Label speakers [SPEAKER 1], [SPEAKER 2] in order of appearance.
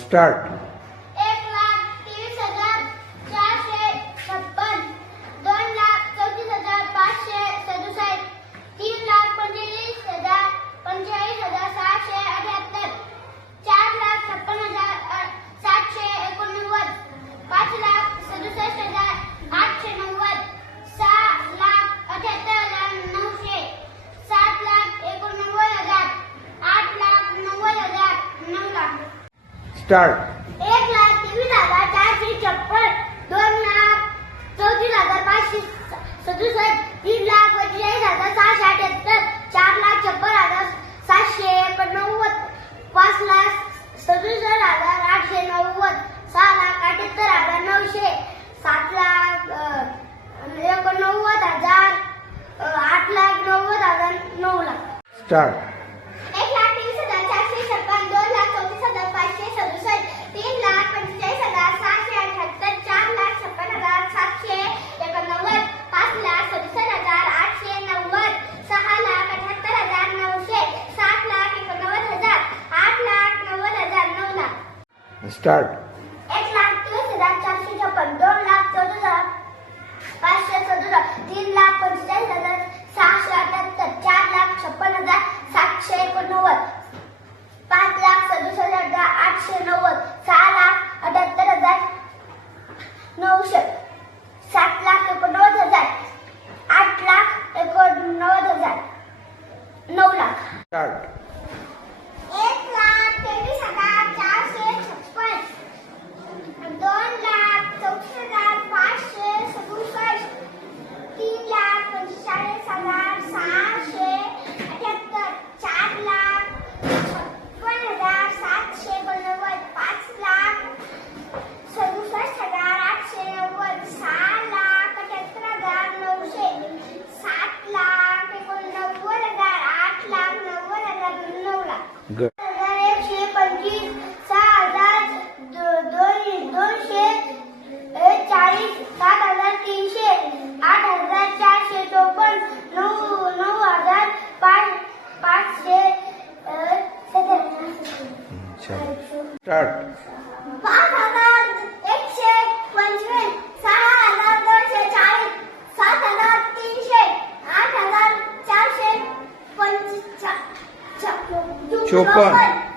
[SPEAKER 1] Start
[SPEAKER 2] एक लाख तेवीस हजार चारशे छप्पन दोन लाख चौतीस हजार पाचशे सदुसष्ट तीन लाख पंचेचाळीस हजार पंचेचाळीस हजार सहाशे अठ्याहत्तर चार लाख छप्पन हजार अ, सातशे एकोणनव्वद पाच लाख सदुसष्ट हजार आठशे नव्वद सहा लाख अठ्याहत्तर हजार नऊशे सात लाख एकोणनव्वद हजार आठ लाख नव्वद हजार नऊ लाख
[SPEAKER 1] स्टार्ट
[SPEAKER 2] एक लाख तेवीस हजार चारशे छप्पन दोन लाख चौतीस हजार पाचशे सदुसष्ट तीन लाख पंचेचाळीस हजार सहाशे अठ्याहत्तर चार लाख छप्पन हजार सातशे एकोणनव्वद पाच लाख सदुसष्ट हजार आठशे नव्वद सहा लाख अठ्याहत्तर हजार नऊशे सात लाख एकोणनव्वद हजार आठ लाख नव्वद हजार नऊ लाख.
[SPEAKER 1] स्टार्ट
[SPEAKER 2] एक लाख तेवीस हजार चारशे छप्पन दोन लाख चौतीस हजार पाचशे सदुसष्ट तीन लाख पंचेचाळीस हजार सहाशे अठ्याहत्तर चार लाख छप्पन हजार सातशे एकोणनव्वद पाच लाख सदुसष्ट हजार आठशे नव्वद सहा लाख अठ्याहत्तर हजार नऊशे सात लाख एकोणनव्वद हजार आठ लाख नव्वद हजार नऊ लाख
[SPEAKER 1] स्टार्ट
[SPEAKER 2] एक लाख तेवीस हजार चारशे छप्पन दोन लाख चौतीस हजार पाचशे सदुसष्ट तीन लाख पंचेचाळीस हजार सहाशे अठ्याहत्तर चार लाख छप्पन हजार सातशे एकोणनव्वद पाच लाख सदुसष्ट हजार आठशे नव्वद सहा लाख अठ्याहत्तर हजार नऊशे सात लाख एकोणनव्वद हजार आठ लाख एकोणनव्वद हजार नऊ लाख
[SPEAKER 1] स्टार्ट
[SPEAKER 2] एक लाख तेवीस हजार चारशे छप्पन दोन लाख चौतीस हजार पाचशे सदुसष्ट तीन लाख पंचेचाळीस हजार सहाशे अठ्याहत्तर चार लाख छप्पन हजार सातशे एकोणनव्वद पाच लाख सदुसष्ट हजार आठशे नव्वद सहा लाख अठ्याहत्तर हजार नऊशे सात लाख एकोणनव्वद हजार आठ लाख नव्वद हजार नऊ लाख
[SPEAKER 1] ग.
[SPEAKER 2] हजार एकशे पंचवीस सहा हजार दोनशे चाळीस सात हजार तीनशे आठ हजार चारशे चोपन्न नऊ नऊ हजार पाच पाचशे
[SPEAKER 1] स्टार्ट
[SPEAKER 2] पाच हजार एकशे पंचवीस सहा हजार दोनशे चाळीस सात हजार तीनशे आठ